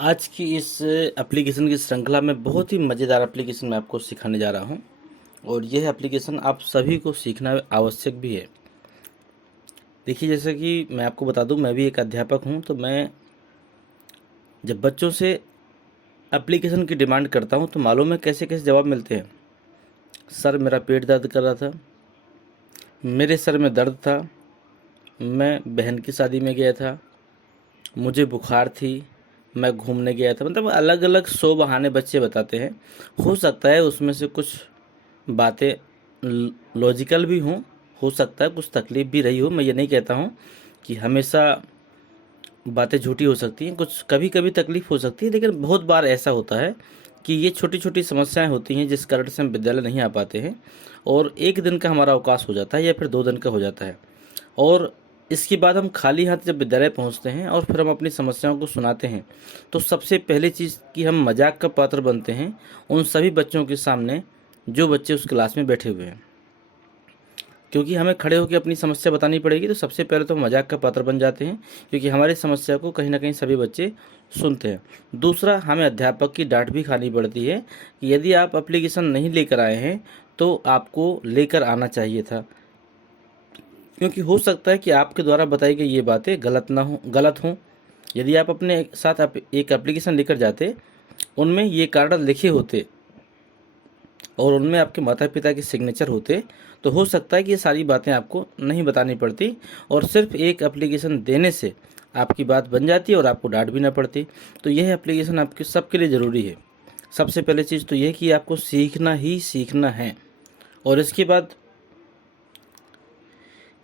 आज की इस एप्लीकेशन की श्रृंखला में बहुत ही मज़ेदार एप्लीकेशन मैं आपको सिखाने जा रहा हूँ और यह एप्लीकेशन आप सभी को सीखना आवश्यक भी है। देखिए, जैसे कि मैं आपको बता दूं, मैं भी एक अध्यापक हूं, तो मैं जब बच्चों से एप्लीकेशन की डिमांड करता हूं तो मालूम है कैसे कैसे जवाब मिलते हैं। सर, मेरा पेट दर्द कर रहा था, मेरे सर में दर्द था, मैं बहन की शादी में गया था, मुझे बुखार थी, मैं घूमने गया था। मतलब अलग अलग 100 बहाने बच्चे बताते हैं। हो सकता है उसमें से कुछ बातें लॉजिकल भी हों, हो सकता है कुछ तकलीफ भी रही हो। मैं ये नहीं कहता हूँ कि हमेशा बातें झूठी हो सकती हैं, कुछ कभी कभी तकलीफ हो सकती है, लेकिन बहुत बार ऐसा होता है कि ये छोटी छोटी समस्याएं होती हैं जिस कारण से हम विद्यालय नहीं आ पाते हैं और एक दिन का हमारा अवकाश हो जाता है या फिर 2 दिन का हो जाता है। और इसके बाद हम खाली हाथ जब विद्यालय पहुंचते हैं और फिर हम अपनी समस्याओं को सुनाते हैं, तो सबसे पहली चीज़ कि हम मजाक का पात्र बनते हैं उन सभी बच्चों के सामने जो बच्चे उस क्लास में बैठे हुए हैं। क्योंकि हमें खड़े होकर अपनी समस्या बतानी पड़ेगी, तो सबसे पहले तो हम मजाक का पात्र बन जाते हैं, क्योंकि हमारी समस्या को कहीं ना कहीं सभी बच्चे सुनते हैं। दूसरा, हमें अध्यापक की डांट भी खानी पड़ती है कि यदि आप एप्लीकेशन नहीं लेकर आए हैं तो आपको लेकर आना चाहिए था, क्योंकि हो सकता है कि आपके द्वारा बताई गई ये बातें गलत हों। यदि आप अपने साथ एक एप्लीकेशन लेकर जाते, उनमें ये कारण लिखे होते और उनमें आपके माता पिता के सिग्नेचर होते, तो हो सकता है कि ये सारी बातें आपको नहीं बतानी पड़ती और सिर्फ एक एप्लीकेशन देने से आपकी बात बन जाती और आपको डांट भी ना पड़ती। तो यह एप्लीकेशन आपके सबके लिए ज़रूरी है। सबसे पहले चीज़ तो यह कि आपको सीखना ही सीखना है। और इसके बाद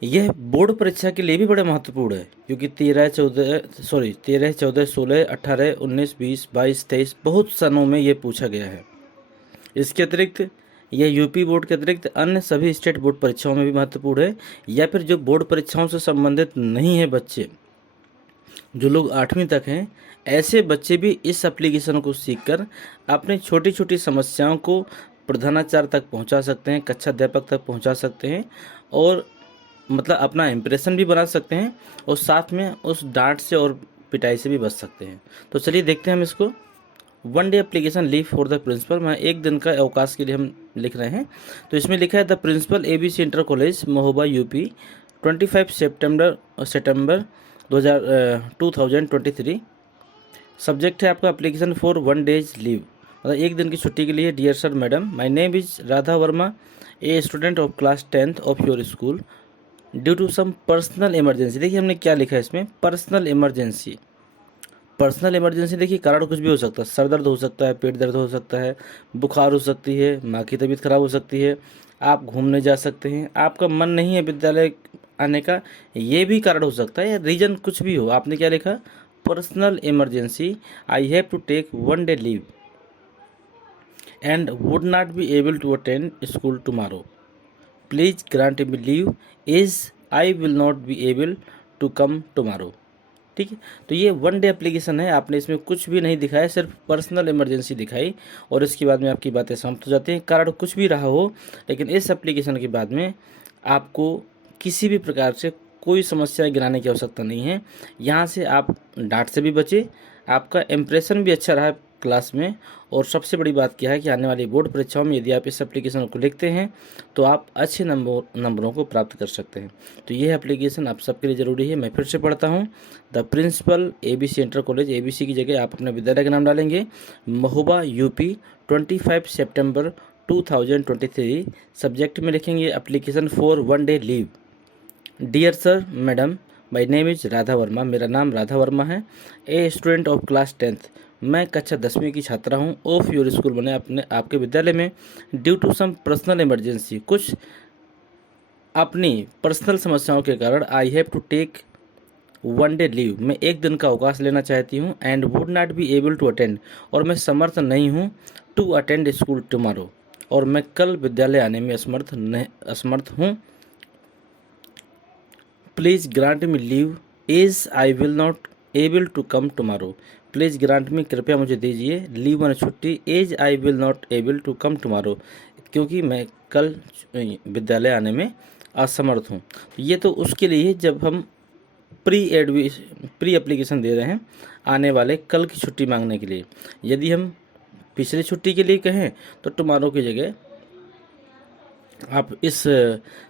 यह बोर्ड परीक्षा के लिए भी बड़े महत्वपूर्ण है, क्योंकि 13, 14, 16, 18, 19, 20, 22, 23 बहुत सनों में ये पूछा गया है। इसके अतिरिक्त यह यूपी बोर्ड के अतिरिक्त अन्य सभी स्टेट बोर्ड परीक्षाओं में भी महत्वपूर्ण है। या फिर जो बोर्ड परीक्षाओं से संबंधित नहीं है बच्चे, जो लोग 8वीं तक हैं, ऐसे बच्चे भी इस एप्लीकेशन को सीखकर अपनी छोटी छोटी समस्याओं को प्रधानाचार्य तक पहुंचा सकते हैं, कक्षा अध्यापक तक पहुंचा सकते हैं और मतलब अपना इम्प्रेशन भी बना सकते हैं और साथ में उस डांट से और पिटाई से भी बच सकते हैं। तो चलिए देखते हैं हम इसको। 1 day application leave for the principal, मैं एक दिन का अवकाश के लिए हम लिख रहे हैं। तो इसमें लिखा है the principal ABC inter college Mahoba UP 25 सितंबर 2023। सब्जेक्ट है आपका एप्लीकेशन फॉर 1 डेज लीव, मतलब एक दिन की छुट्टी के लिए। Dear sir madam, my name is Radha Verma, a student of class 10th of your school, due to some personal emergency. देखिए हमने क्या लिखा है इसमें, पर्सनल इमरजेंसी। पर्सनल इमरजेंसी, देखिए कारण कुछ भी हो सकता है। सर दर्द हो सकता है, पेट दर्द हो सकता है, बुखार हो सकती है, माँ की तबीयत खराब हो सकती है, आप घूमने जा सकते हैं, आपका मन नहीं है विद्यालय आने का, ये भी कारण हो सकता है, या रीजन कुछ भी हो। आपने क्या लिखा, personal emergency, I have to take 1 day leave and would not be able to attend school tomorrow, please grant me leave is I will not be able to come tomorrow. ठीक है, तो ये 1 डे एप्लीकेशन है, आपने इसमें कुछ भी नहीं दिखाया, सिर्फ पर्सनल इमरजेंसी दिखाई और इसके बाद में आपकी बातें समाप्त हो जाती हैं। कारण कुछ भी रहा हो, लेकिन इस एप्लीकेशन के बाद में आपको किसी भी प्रकार से कोई समस्या गिराने की आवश्यकता नहीं है। यहाँ से आप डांट से भी बचे, आपका इम्प्रेशन भी अच्छा रहा क्लास में, और सबसे बड़ी बात क्या है कि आने वाली बोर्ड परीक्षाओं में यदि आप इस एप्लीकेशन को लिखते हैं तो आप अच्छे नंबरों को प्राप्त कर सकते हैं। तो ये एप्लीकेशन आप सबके लिए ज़रूरी है। मैं फिर से पढ़ता हूँ, the principal ABC inter college, ABC की जगह आप अपने विद्यालय का नाम डालेंगे, महोबा यूपी 25 सितंबर 2023। सब्जेक्ट में लिखेंगे application for 1 day leave. Dear sir madam, my name is Radha Verma, मेरा नाम राधा वर्मा है, ए स्टूडेंट ऑफ क्लास 10th, मैं कक्षा 10वीं की छात्रा हूँ, ऑफ योर स्कूल, मैंने अपने आपके विद्यालय में, due to some personal emergency, कुछ अपनी पर्सनल समस्याओं के कारण, I have to take 1 day leave, मैं एक दिन का अवकाश लेना चाहती हूँ, and would not be able to attend, और मैं समर्थ नहीं हूँ, टू अटेंड स्कूल टुमारो, और मैं कल विद्यालय आने में असमर्थ हूँ, please grant me leave is I will not able to come tomorrow, please grant me, कृपया मुझे दीजिए, लीव मैंने छुट्टी, as I will not able to come tomorrow, क्योंकि मैं कल विद्यालय आने में असमर्थ हूँ। ये तो उसके लिए जब हम प्री एप्लीकेशन दे रहे हैं आने वाले कल की छुट्टी मांगने के लिए। यदि हम पिछली छुट्टी के लिए कहें तो टुमारो की जगह आप इस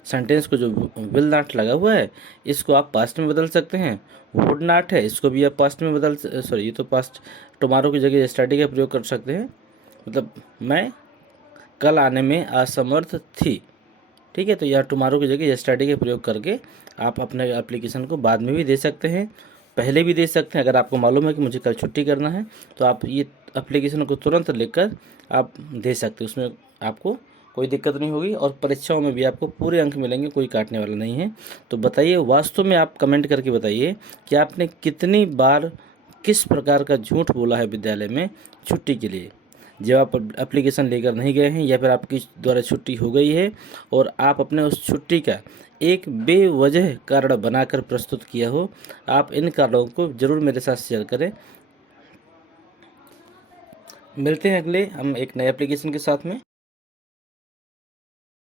सेंटेंस को जो विल नॉट लगा हुआ है इसको आप पास्ट में बदल सकते हैं। वुड नॉट है, इसको भी आप पास्ट में ये तो पास्ट, टुमारो की जगह यस्टरडे का प्रयोग कर सकते हैं। मतलब मैं कल आने में असमर्थ थी, ठीक है। तो यहाँ टुमारो की जगह यस्टरडे का प्रयोग करके आप अपने एप्लीकेशन को बाद में भी दे सकते हैं, पहले भी दे सकते हैं। अगर आपको मालूम है कि मुझे कल छुट्टी करना है तो आप ये एप्लीकेशन को तुरंत लिखकर आप दे सकते हैं, उसमें आपको कोई दिक्कत नहीं होगी और परीक्षाओं में भी आपको पूरे अंक मिलेंगे, कोई काटने वाला नहीं है। तो बताइए, वास्तव में आप कमेंट करके बताइए कि आपने कितनी बार किस प्रकार का झूठ बोला है विद्यालय में छुट्टी के लिए, जब आप एप्लीकेशन लेकर नहीं गए हैं या फिर आपकी द्वारा छुट्टी हो गई है और आप अपने उस छुट्टी का एक बेवजह कारण बनाकर प्रस्तुत किया हो। आप इन कारणों को ज़रूर मेरे साथ शेयर करें। मिलते हैं अगले हम एक नए एप्लीकेशन के साथ में।